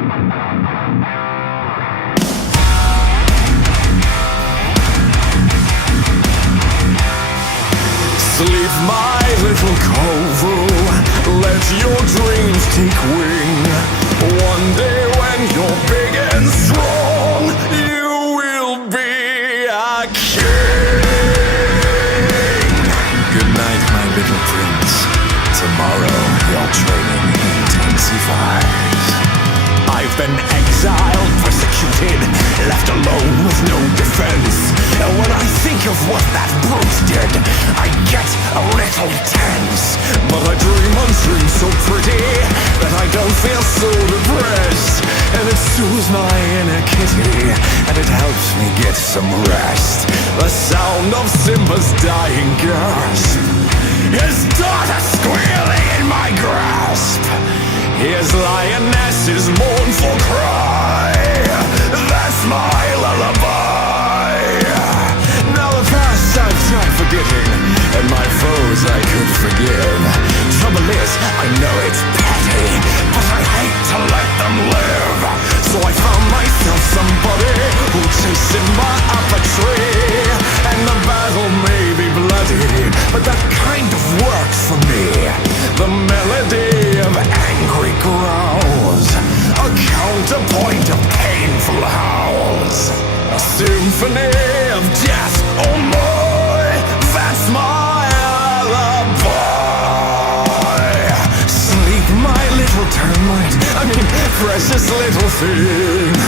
Sleep, my little Kovu, let your dreams take wing. One day when you're big and strong, you will be a king. Good night, my little prince. Tomorrow your training intensifies. I've been exiled, persecuted, left alone with no defense. And when I think of what that brute did, I get a little tense. But I dream on dreams so pretty that I don't feel so depressed. And it soothes my inner kitty, and it helps me get some rest. The sound of Simba's dying gasp, his daughter squealing in my grasp, his lioness's mournful cry. That's my lullaby. Now the past I've tried forgetting, and my foes I could forgive. Trouble is, I know it's petty, but I hate to let them live. So I found myself somebody who'll chase Simba up a tree. And the battle may be bloody, but that kind of works for me. The melody of angry growls, a counterpoint of painful howls, a symphony of death, oh my, that's my lullaby. Sleep, my little termite, precious little thing.